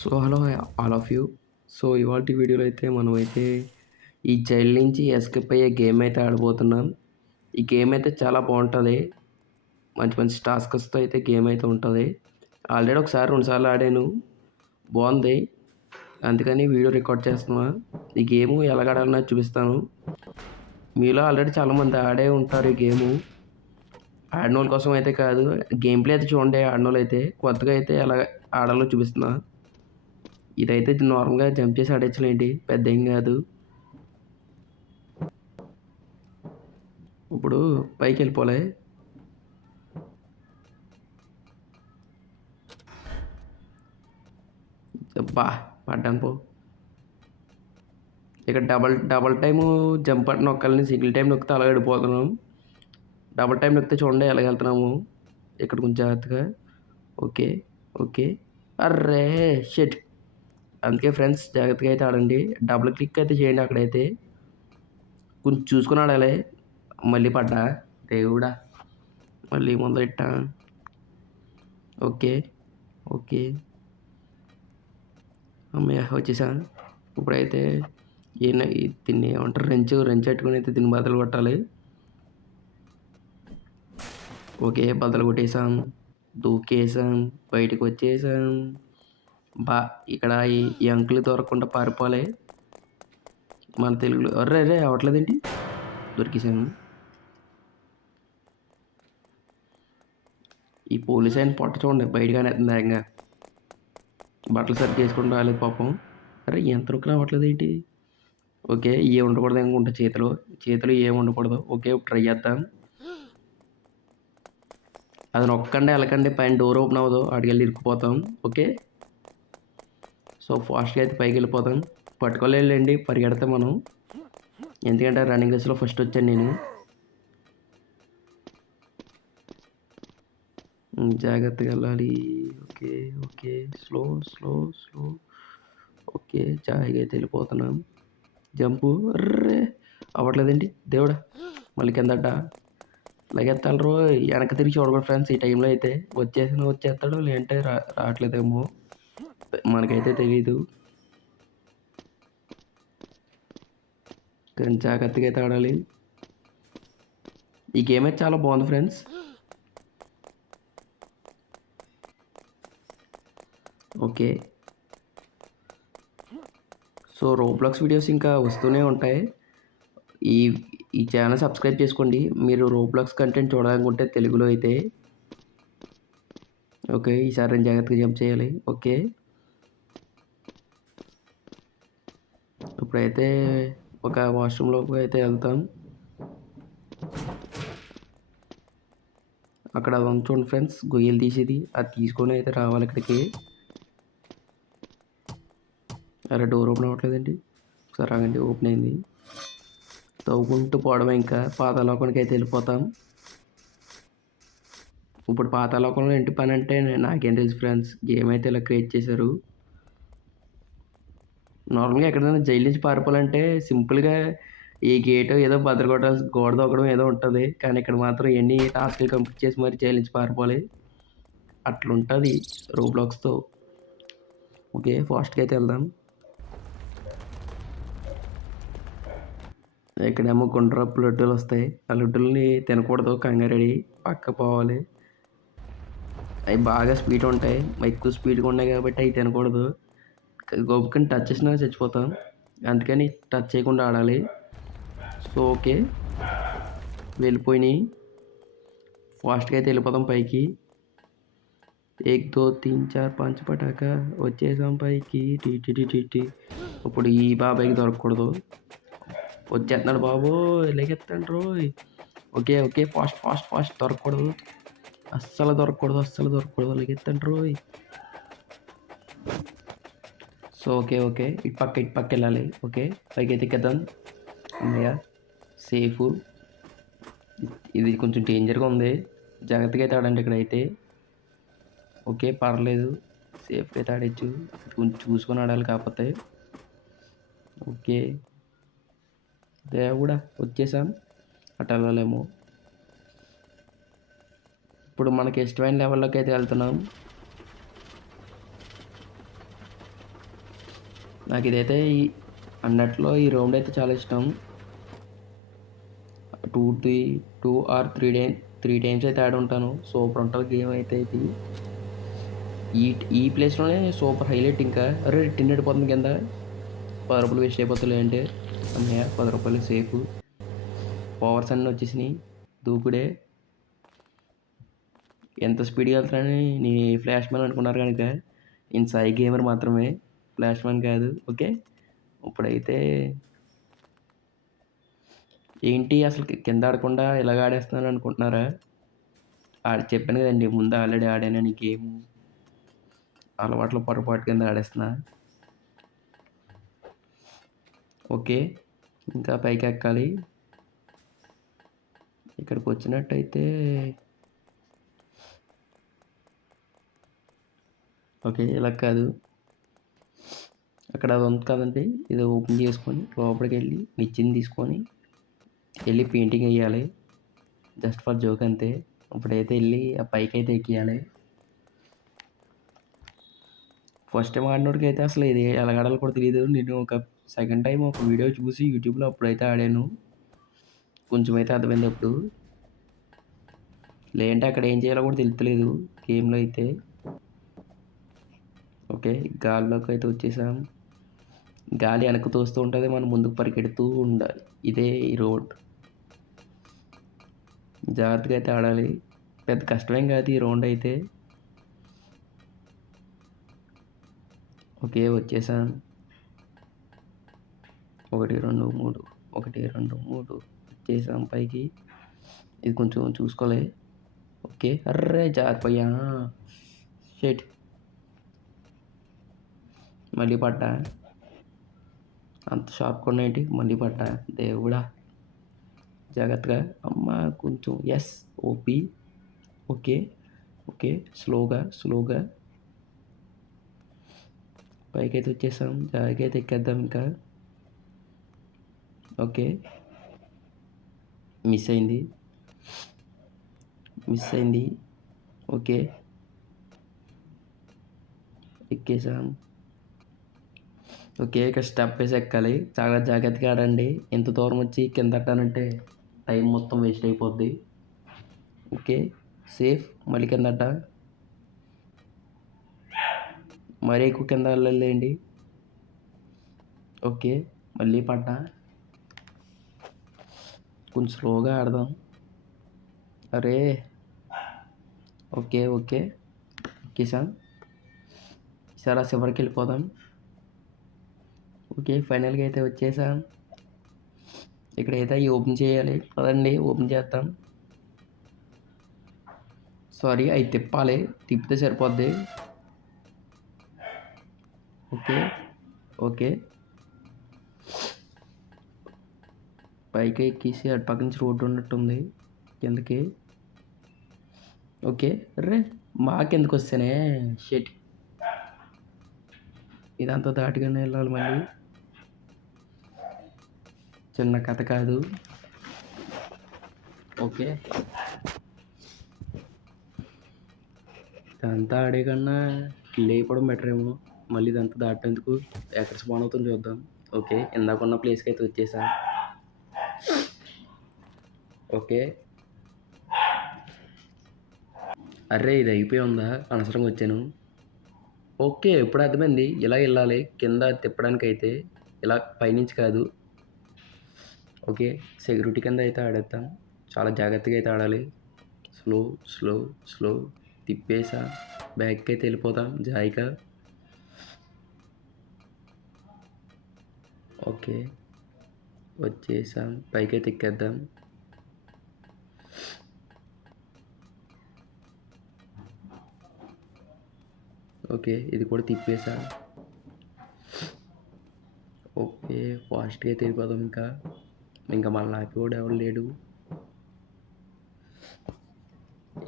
So hello all of you. So ఇవాళ వీడియోలో అయితే మనమైతే ఈ జైల్ నుంచి ఎస్కేప్ అయ్యే గేమ్ అయితే ఆడబోతున్నాం. ఈ గేమ్ అయితే చాలా బాగుంటుంది. మంచి మంచి టాస్క్స్తో అయితే గేమ్ అయితే ఉంటుంది. ఆల్రెడీ ఒకసారి రెండుసార్లు ఆడాను. బాగుంది. అందుకని వీడియో రికార్డ్ చేస్తున్నా. ఈ గేమ్ ఎలాగ ఆడాలన్నా చూపిస్తాను. మీలో ఆల్రెడీ చాలామంది ఆడే ఉంటారు ఈ గేము. ఆడిన వాళ్ళ కోసం అయితే కాదు గేమ్ ప్లే అయితే చూడండి. ఆడిన వాళ్ళు అయితే కొత్తగా అయితే ఎలా ఆడాలో చూపిస్తున్నా. ఇదైతే నార్మల్గా జంప్ చేసి ఆడేచ్చలేంటి పెద్ద ఏం కాదు. ఇప్పుడు పైకి వెళ్ళిపోలే. బా పడ్డాను పో. ఇక్కడ double double time jump button నొక్కాలని single time నొక్కితే అలా వెళ్ళిపోతున్నాం డబల్ టైం నొక్కితే చూడండి ఎలాగ వెళ్తున్నాము. ఇక్కడ కొంచెం జాగ్రత్తగా. Okay okay. అర్రే షెట్ అందుకే ఫ్రెండ్స్ జాగ్రత్తగా అయితే ఆడండి. డబుల్ క్లిక్ అయితే చేయండి అక్కడైతే. కొంచెం చూసుకుని ఆడాలి. మళ్ళీ పడ్డా? దేవుడా. మళ్ళీ మొదలెట్టా ఓకే. ఓకే. అమ్మయ్య వచ్చేసా? ఇప్పుడైతే ఏ దీన్ని ఏమంటారు? రెంచు రెంచు పెట్టుకుని అయితే దీన్ని బదులు కొట్టాలి. ఓకే బదులు కొట్టేసాం. దూకేసాం. బయటకు వచ్చేసాం. బా ఇక్కడ ఈ అంకులు దొరకకుండా పారిపోలే. మన తెలుగులో అర్రే అరే అవట్లేదేంటి దొరికేసాను ఈ పోలీస్ ఆయన పొట్ట చూడండి బయటగానే ఎత్తుంది ఏకంగా బట్టలు సరిగ్గా చేసుకుని రాలేదు పాపం. అరే ఎంత రుక్కు రావట్లేదు ఏంటి ఓకే ఏ ఉండకూడదు అనుకుంటా చేతిలో. చేతిలో ఏం ఉండకూడదు. ఓకే ట్రై చేద్దాం. అది నొక్కండి వెళ్ళకండి పైన డోర్ ఓపెన్ అవ్వదు అడిగెళ్ళి ఇరుక్కుపోతాం. ఓకే? సో ఫాస్ట్గా అయితే పైకి వెళ్ళిపోతాం పట్టుకోలేండి పరిగెడతాం మనం. ఎందుకంటే రన్నింగ్ రేస్లో ఫస్ట్ వచ్చాను నేను. జాగ్రత్తగా వెళ్ళాలి. Okay okay. Slow slow slow. Okay జాయిగా అయితే వెళ్ళిపోతున్నాం. జంపు. అర్రే అవ్వట్లేదండి. దేవుడా మళ్ళీ కిందట. లగెత్తాలరు వెనక తిరిగి చూడకూడదు ఫ్రెండ్స్ ఈ టైంలో అయితే. వచ్చేసిన వచ్చేస్తాడు లేదంటే రా రావట్లేదేమో. మనకైతే తెలీదు. కానీ జాగ్రత్తగా అయితే ఆడాలి. ఈ గేమ్ అయితే చాలా బాగుంది friends. Okay. So Roblox videos ఇంకా వస్తూనే ఉంటాయి. ఈ ఈ ఛానల్ సబ్స్క్రైబ్ చేసుకోండి. మీరు రోబ్లాక్స్ కంటెంట్ చూడాలనుకుంటే తెలుగులో అయితే. ఓకే ఈసారి నేను జాగ్రత్తగా జంప్ చేయాలి. ఓకే. ఇప్పుడైతే ఒక వాష్రూమ్లోకి అయితే వెళ్తాం. అక్కడ ఉంది చూడండి ఫ్రెండ్స్ గొయ్యలు తీసేది. అది తీసుకొని అయితే రావాలి ఇక్కడికి. అరే డోర్ ఓపెన్ అవ్వట్లేదండి. ఒకసారి రాగండి ఓపెన్ అయింది. తవ్వుకుంటూ పోవడమే ఇంకా. పాతాలోకానికి అయితే వెళ్ళిపోతాం. ఇప్పుడు పాతాలోకంలో ఇంటి పని అంటే నాకేం తెలుసు ఫ్రెండ్స్ గేమ్ అయితే ఇలా క్రియేట్ చేశారు. నార్మల్గా ఎక్కడైనా జైలు నుంచి పారిపోవాలంటే సింపుల్గా ఈ గేట్ ఏదో భద్రకోట గోడ దొక్కడం ఏదో ఉంటుంది. కానీ ఇక్కడ మాత్రం ఎన్ని టాస్క్లు కంప్లీట్ చేసి మరి జైలు నుంచి పారిపోవాలి? అట్లుంటుంది రోబ్లాక్స్తో. ఓకే ఫాస్ట్గా అయితే వెళ్దాం. ఇక్కడేమో గుండ్రపు లడ్డూలు వస్తాయి. ఆ లడ్డూలని తినకూడదు కంగారెడి పక్క పోవాలి. అవి బాగా స్పీడ్ ఉంటాయి. ఎక్కువ స్పీడ్గా ఉన్నాయి కాబట్టి అవి తినకూడదు. గోపికని టచ్ చేసినా చచ్చిపోతాం. అందుకని టచ్ చేయకుండా ఆడాలి. సో ఓకే వెళ్ళిపోయినాయి. ఫాస్ట్గా అయితే వెళ్ళిపోతాం పైకి. ఏక్ దో తీన్ చార్ పంచ్ పటాక వచ్చేసాం పైకి. టీ టీ టీ టీ టీ. ఇప్పుడు ఈ బాబాయ్కి దొరకకూడదు. వచ్చేస్తున్నాడు బాబు ఎలాగెత్తాడు రోయ్ okay okay fast fast fast దొరకకూడదు. అస్సలు దొరకకూడదు అస్సలు దొరకకూడదు. ఎలాగెత్తండి రోయ్ సో ఓకే ఓకే ఇటు పక్క ఇటు పక్క వెళ్ళాలి ఓకే పైకి అయితే ఎక్కేద్దాం సేఫ్ ఇది కొంచెం డేంజర్గా ఉంది జాగ్రత్తగా అయితే ఆడండి ఇక్కడైతే ఓకే పర్లేదు సేఫ్గా అయితే ఆడచ్చు కొంచెం చూసుకొని ఆడాలి కాకపోతే ఓకే దేవుడా వచ్చేసాం అటు వెళ్ళలేము ఇప్పుడు మనకి ఇష్టమైన లెవెల్లోకి అయితే వెళ్తున్నాం నాకు ఇదైతే ఈ అన్నట్లో ఈ రౌండ్ అయితే చాలా ఇష్టం. Two three two or three day three times అయితే ఆడి ఉంటాను సూపర్ ఉంటుంది గేమ్ అయితే ఇది. ఈ ఈ ప్లేస్లోనే సూపర్ హైలైట్ ఇంకా. అరే టిన్ పోతుంది కింద. పది రూపాయలు వేస్ట్ అయిపోతుంది అంటే. అన్నయ్య పది రూపాయలు సేఫ్ పవర్స్ అన్నీ వచ్చేసినాయి. దూకుడే. ఎంత స్పీడ్గా వెళ్తానని నీ ఫ్లాష్ మ్యాన్ అనుకున్నారు కనుక. నేను సాయి గేమర్ మాత్రమే. ఫ్లాష్ వన్ కాదు ఓకే? ఇప్పుడైతే ఏంటి అసలు కింద ఆడకుండా ఇలాగ ఆడేస్తున్నాను అనుకుంటున్నారా? ఆడ చెప్పాను కదండి ముందు ఆల్రెడీ ఆడానని గేమ్ అలవాట్లో పొరపాటు కింద ఆడేస్తున్నా. ఓకే ఇంకా పైకి ఎక్కాలి. ఇక్కడికి వచ్చినట్టయితే ఓకే ఇలా కాదు. అక్కడ అది ఉంది కదండి. ఇది ఓపెన్ చేసుకొని లోపలికి వెళ్ళి నిచ్చింది తీసుకొని వెళ్ళి పెయింటింగ్ వేయాలి. జస్ట్ ఫర్ జోక్ అంతే. ఇప్పుడైతే వెళ్ళి ఆ పైకి అయితే ఎక్కియాలి. ఫస్ట్ టైం ఆడినోడికి అయితే అసలు ఇది ఎలా ఆడాలో కూడా తెలియదు. నేను ఒక సెకండ్ టైం ఒక వీడియో చూసి యూట్యూబ్లో అప్పుడైతే ఆడాను. కొంచెం అయితే అర్థమైంది అప్పుడు. లేదంటే అక్కడ ఏం చేయాలో కూడా తెలుస్తలేదు గేమ్లో అయితే. ఓకే గాల్లోకి అయితే వచ్చేసాం. గాలి వెనక తోస్తూ ఉంటుంది. మనం ముందుకు పరిగెడుతూ ఉండాలి. ఇదే ఈ రోడ్. జాగ్రత్తగా అయితే ఆడాలి. పెద్ద కష్టమేం కాదు ఈ రౌండ్ అయితే. ఓకే వచ్చేసాం. ఒకటి రెండు మూడు. ఒకటి రెండు మూడు. వచ్చేసాం పైకి. ఇది కొంచెం చూసుకోలే. ఓకే అర్రే జారిపోయా. షెట్. మళ్ళీ పడ్డా. అంత షార్ప్గా కొనేటి మళ్ళీ పట్ట దేవుడా. జాగ్రత్తగా. అమ్మ కొంచెం ఎస్ ఓపి ఓకే ఓకే స్లోగా స్లోగా పైకి అయితే వచ్చేసాం. జాగ్రత్త అయితే ఎక్కేద్దాం ఇంకా. ఓకే మిస్ అయింది. మిస్ అయింది. ఓకే ఎక్కేసాం. ఓకే ఇక స్టెప్ వేసి ఎక్కాలి. చాలా జాగ్రత్తగా ఆడండి. ఎంత దూరం వచ్చి కింద అట్టానంటే టైం మొత్తం వేస్ట్ అయిపోద్ది. ఓకే సేఫ్ మళ్ళీ కింద అట్ట మరీ ఎక్కువ కింద వెళ్ళలేండి ఓకే మళ్ళీ పడ్డా. కొంచెం స్లోగా ఆడదాం. అరే. Okay okay. ఎక్కేసాం. సరే చివరికి వెళ్ళిపోదాం. ఓకే ఫైనల్గా అయితే వచ్చేసాం. ఇక్కడైతే అవి ఓపెన్ చేయాలి. పదండి ఓపెన్ చేస్తాం. సారీ అవి తిప్పాలి. తిప్పితే సరిపోద్ది. Okay okay. పైకి ఎక్కేసి అటు పక్క నుంచి రోడ్డు ఉన్నట్టుంది. కిందకి. ఓకే రే మాకెందుకు వస్తేనే? షెట్. ఇదంతా దాటిగానే వెళ్ళాలి మళ్ళీ. చిన్న కథ కాదు. ఓకే. ఇదంతా ఆడే కన్నా లేపడం బెటర్ ఏమో. మళ్ళీ ఇదంతా దాటేందుకు ఎక్కడ స్పాన్ అవుతుందో చూద్దాం. ఓకే ఇందాక ఉన్న ప్లేస్కి అయితే వచ్చేసా. ఓకే. అరే ఇది అయిపోయి ఉందా? అనవసరంగా వచ్చాను. ఓకే ఇప్పుడు అర్థమైంది. ఇలా వెళ్ళాలి. కింద తిప్పడానికి అయితే ఇలా పైనుంచి కాదు. ఓకే సెక్యూరిటీ కింద అయితే ఆడేద్దాం. చాలా జాగ్రత్తగా అయితే ఆడాలి. Slow slow slow. తిప్పేసా. బ్యాక్కి అయితే వెళ్ళిపోతాం జాయిగా. ఓకే. వచ్చేసాం. పైకి అయితే ఎక్కేద్దాం. ఓకే ఇది కూడా తిప్పేసా. ఓకే ఫాస్ట్గా అయితే వెళ్ళిపోదాం ఇంకా. ఇంకా మళ్ళీ ఆపి కూడా ఎవరు లేడు.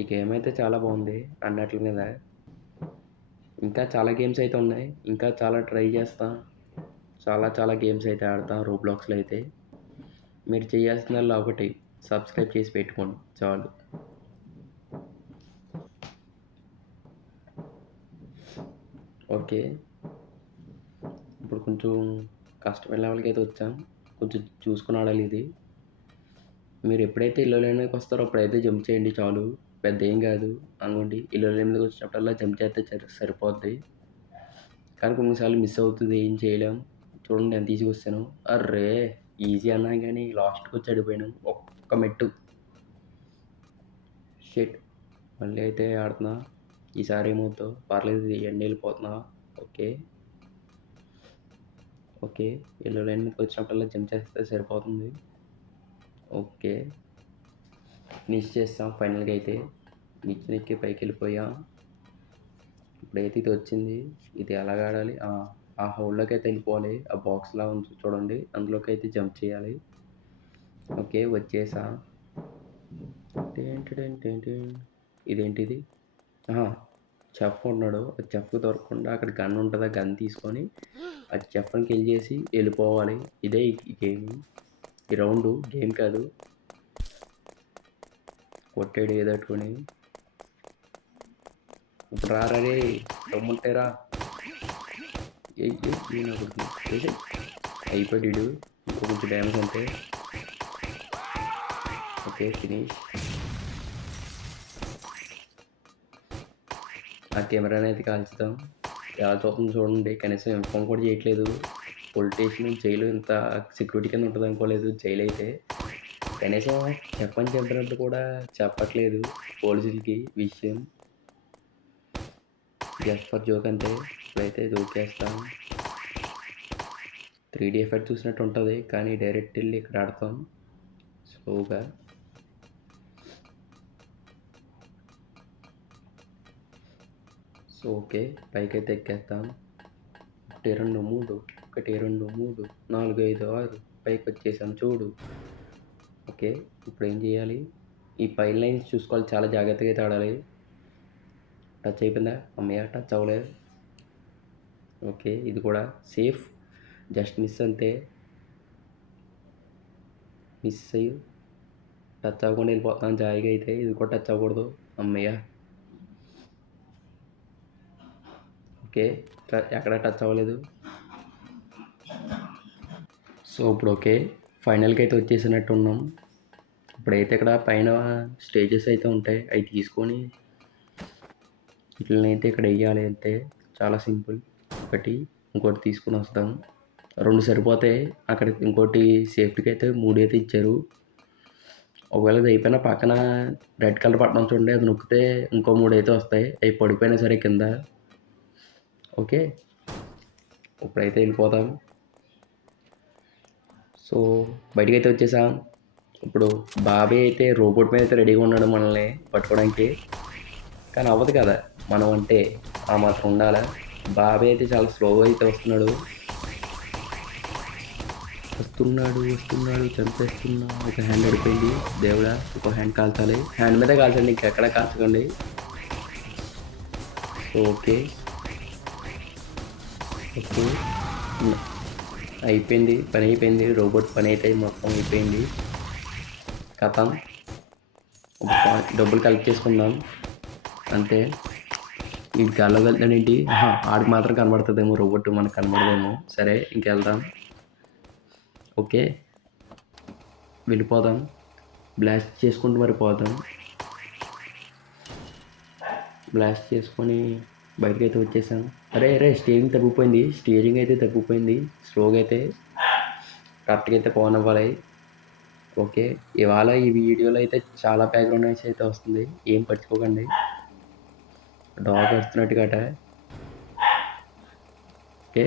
ఈ గేమ్ అయితే చాలా బాగుంది అన్నట్ల మీద ఇంకా చాలా గేమ్స్ అయితే ఉన్నాయి. ఇంకా చాలా ట్రై చేస్తా. చాలా చాలా గేమ్స్ అయితే ఆడతాం రోబ్లాక్స్లో అయితే. మీరు చేయాల్సిందల్లా ఒకటి సబ్స్క్రైబ్ చేసి పెట్టుకోండి. చాలు. ఓకే. ఇప్పుడు కొంచెం కష్టమైన లెవెల్కి అయితే వచ్చాం. కొంచెం చూసుకుని ఆడాలి ఇది. మీరు ఎప్పుడైతే ఇల్లు లైన్కి వస్తారో అప్పుడైతే జంప్ చేయండి చాలు. పెద్ద ఏం కాదు. అనుకోండి ఇల్లు లైన్ మీదకి వచ్చినప్పుడల్లా జంప్ చేస్తే సరిపోద్ది. కానీ కొన్నిసార్లు మిస్ అవుతుంది ఏం చేయలేం. చూడండి ఎంత ఈజీగా వస్తాను అర్రే ఈజీ అన్నా కానీ లాస్ట్కి వచ్చి అడిపోయాను ఒక్క మెట్టు. షెట్ మళ్ళీ అయితే ఆడుతున్నా. ఈసారి ఏమవుతుందో పర్లేదు ఎండ వెళ్ళిపోతున్నా. ఓకే. ఓకే. ఎల్లో లైన్ మీకు వచ్చినప్పుడల్లా జంప్ చేస్తే సరిపోతుంది. ఓకే. ఫినిష్ చేస్తాం ఫైనల్గా అయితే. నిచ్చి నెక్కి పైకి వెళ్ళిపోయాం. ఇప్పుడైతే ఇది వచ్చింది. ఇది ఎలాగ ఆడాలి. ఆ హోల్లోకి అయితే వెళ్ళిపోవాలి. ఆ బాక్స్లా ఉంది చూడండి. అందులోకి అయితే జంప్ చేయాలి. ఓకే వచ్చేసా. ఇదేంటిది? చెఫ్ ఉన్నాడు. ఆ చెఫ్ దొరకకుండా అక్కడ గన్ ఉంటుంది. ఆ గన్ తీసుకొని అది చెప్పని కిల్ చేసి వెళ్ళిపోవాలి. ఇదే ఈ గేమ్. ఈ రౌండ్ గేమ్ కాదు. కొట్టాడు ఏదట్టుకొని ఇప్పుడు రారే రమ్ముంటారా అయిపోయాడు ఇంకో కొంచెం డ్యామేజ్ ఉంటే. ఓకే ఫినిష్ ఆ కెమెరాని అయితే కాల్చుతాం ఎలా చూస్తుంది చూడండి. కనీసం ఇన్ఫామ్ కూడా చేయట్లేదు. పొలిటీషియన్ జైలు ఇంత సెక్యూరిటీ కింద ఉంటుంది అనుకోలేదు. జైలు అయితే కనీసం చెప్పని చెప్పినట్టు కూడా చెప్పట్లేదు పోలీసులకి విషయం. జస్ట్ ఫర్ జోక్ అంతే ఇప్పుడైతే దూకేస్తాం త్రీ డీ ఎఫెక్ట్ చూసినట్టు ఉంటుంది. కానీ డైరెక్ట్ వెళ్ళి ఇక్కడ ఆడతాం. స్లోగా ఓకే. పైకి అయితే ఎక్కేస్తాం ఒకటి రెండు మూడు ఒకటి రెండు మూడు నాలుగు ఐదు ఆరు పైకి వచ్చేసాం చూడు. ఓకే ఇప్పుడు ఏం చేయాలి? ఈ పై లైన్స్ చూసుకోవాలి చాలా జాగ్రత్తగా అయితే ఆడాలి. టచ్ అయిపోయిందా? అమ్మయ్య టచ్ అవ్వలేదు. ఓకే ఇది కూడా సేఫ్. జస్ట్ మిస్ అంతే. మిస్ అయ్యి టచ్ అవ్వకుండా వెళ్ళిపోతాను జాయిగా అయితే. ఇది కూడా టచ్ అవ్వకూడదు. అమ్మయ్య. ఓకే. ఎక్కడ టచ్ అవ్వలేదు. సో ఇప్పుడు ఓకే. ఫైనల్కి అయితే వచ్చేసినట్టు ఉన్నాం ఇప్పుడైతే ఇక్కడ పైన స్టేజెస్ అయితే ఉంటాయి. అవి తీసుకొని ఇట్లనైతే ఇక్కడ వేయాలి అంతే చాలా సింపుల్. ఒకటి ఇంకోటి తీసుకుని వస్తాం. రెండు సరిపోతాయి. అక్కడ ఇంకోటి సేఫ్టీకి అయితే మూడు అయితే ఇచ్చారు. ఒకవేళ అది అయిపోయినా పక్కన రెడ్ కలర్ పట్టణం చూడండి అది నొక్కితే ఇంకో మూడు అయితే వస్తాయి. అవి పడిపోయినా సరే కింద ఓకే. ఇప్పుడైతే వెళ్ళిపోతాం సో బయటికి అయితే వచ్చేసాం. ఇప్పుడు బాబే అయితే రోబోట్ మీద అయితే రెడీగా ఉన్నాడు మనల్ని పట్టుకోవడానికి. కానీ అవ్వదు కదా మనం అంటే ఆ మాత్రం ఉండాలా? బాబే అయితే చాలా స్లోగా అయితే వస్తున్నాడు. వస్తున్నాడు వస్తున్నాడు చంపేస్తున్నా ఒక హ్యాండ్ అడిపోయింది దేవుడా ఒక హ్యాండ్ కాల్చాలి. హ్యాండ్ మీదే కాల్చండి ఇంకెక్కడ కాల్చకండి. ఓకే. ఓకే. అయిపోయింది పని అయిపోయింది రోబోట్ పని అయితే మొత్తం అయిపోయింది. కథం డబ్బులు కలెక్ట్ చేసుకుందాం. అంతే ఈ గాల్లో వెళ్తాడేంటి ఆడికి మాత్రం కనబడుతుందేమో రోబోట్ మనకు కనబడదేమో. సరే ఇంకెళ్దాం. ఓకే. వెళ్ళిపోదాం. బ్లాస్ట్ చేసుకుంటూ మరి పోదాం. బ్లాస్ట్ చేసుకొని బయటకు అయితే వచ్చేసాం. అరే అరే స్టీరింగ్ తగ్గిపోయింది. స్టీరింగ్ అయితే తగ్గిపోయింది. స్లోగా అయితే కరెక్ట్గా అయితే పోన్ అవ్వాలి. ఓకే ఇవాళ ఈ వీడియోలో అయితే చాలా బ్యాక్గ్రౌండ్ నాయిస్ అయితే వస్తుంది. ఏం పట్టుకోకండి డాగ్ వస్తున్నట్టు గట ఓకే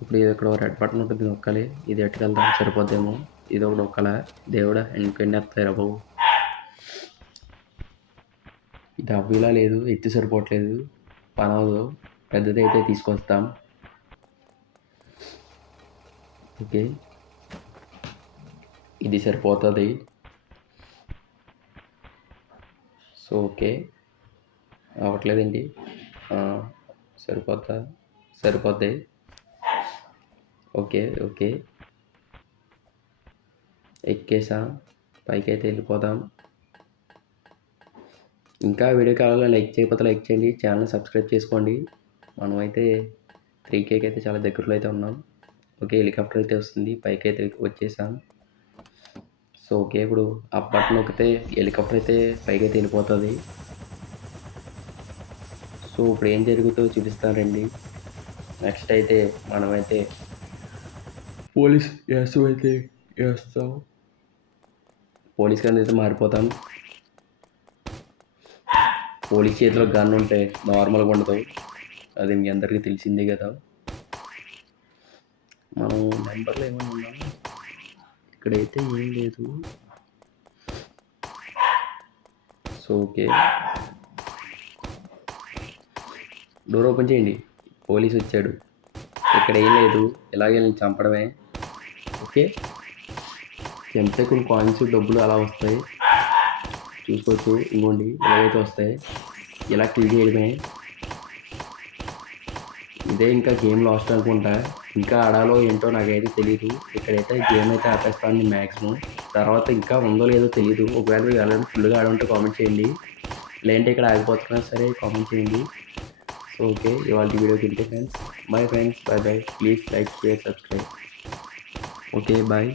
ఇప్పుడు ఇది ఇక్కడ రెడ్ బటన్ ఉంటుంది నొక్కాలి. ఇది ఎట్టుకెళ్దాం సరిపోద్దేమో. ఇది ఒకటి నొక్కాల? దేవుడా ఇంకెన్ని వస్తాయి రా బాబు? ఇది అవ్వేలా లేదు ఎత్తి సరిపోవట్లేదు. పనవదు. పెద్దది అయితే తీసుకొస్తాం. ఓకే. ఇది సరిపోతుంది. So okay. అవ్వట్లేదండి. సరిపోతా సరిపోద్ది. Okay okay. ఎక్కేసా. పైకి అయితే వెళ్ళిపోదాం. ఇంకా వీడియో కావాలో లైక్ చేయకపోతే లైక్ చేయండి. ఛానల్ సబ్స్క్రైబ్ చేసుకోండి. మనమైతే త్రీ కేకి అయితే చాలా దగ్గరలో అయితే ఉన్నాం. ఓకే హెలికాప్టర్ అయితే వస్తుంది. పైకి అయితే వచ్చేసాం. సో ఓకే ఇప్పుడు ఆ బటన్ నొక్కితే హెలికాప్టర్ అయితే పైకి అయితే వెళ్ళిపోతుంది. సో ఇప్పుడు ఏం జరుగుతుందో చూపిస్తానండి నెక్స్ట్ అయితే మనమైతే పోలీస్ వేసం అయితే వేస్తాం. పోలీస్ కింద అయితే మారిపోతాం. పోలీస్ చేతిలో గన్ ఉంటే నార్మల్గా ఉండదు. అది మీ అందరికీ తెలిసిందే కదా. మనం నెంబర్లో ఏమైనా ఉన్నాం ఇక్కడైతే ఏం లేదు. సో ఓకే డోర్ ఓపెన్ చేయండి. పోలీస్ వచ్చాడు. ఇక్కడ ఏం లేదు. ఇలాగే నేను చంపడమే. ఓకే చంపితే కొన్ని కాయిన్స్ డబ్బులు అలా వస్తాయి. చూసుకోవచ్చు ఇంకోండి ఇలాగైతే వస్తాయి. ఇలా క్లిక్ చేయడమే. ఇదే ఇంకా గేమ్ లాస్ట్ అనుకుంటా. ఇంకా ఆడాలో ఏంటో నాకైతే తెలియదు ఇక్కడైతే గేమ్ అయితే ఆపేస్తాను మ్యాక్సిమం తర్వాత ఇంకా ఉందో లేదో తెలియదు ఒకవేళ మీరు ఫుల్గా ఆడుంటే కామెంట్ చేయండి. లేదంటే ఇక్కడ ఆగిపోతున్నా సరే కామెంట్ చేయండి. So okay. ఇవాళ వీడియోకి ఇంతే friends. Bye friends. Bye bye. Please like share subscribe. Okay bye.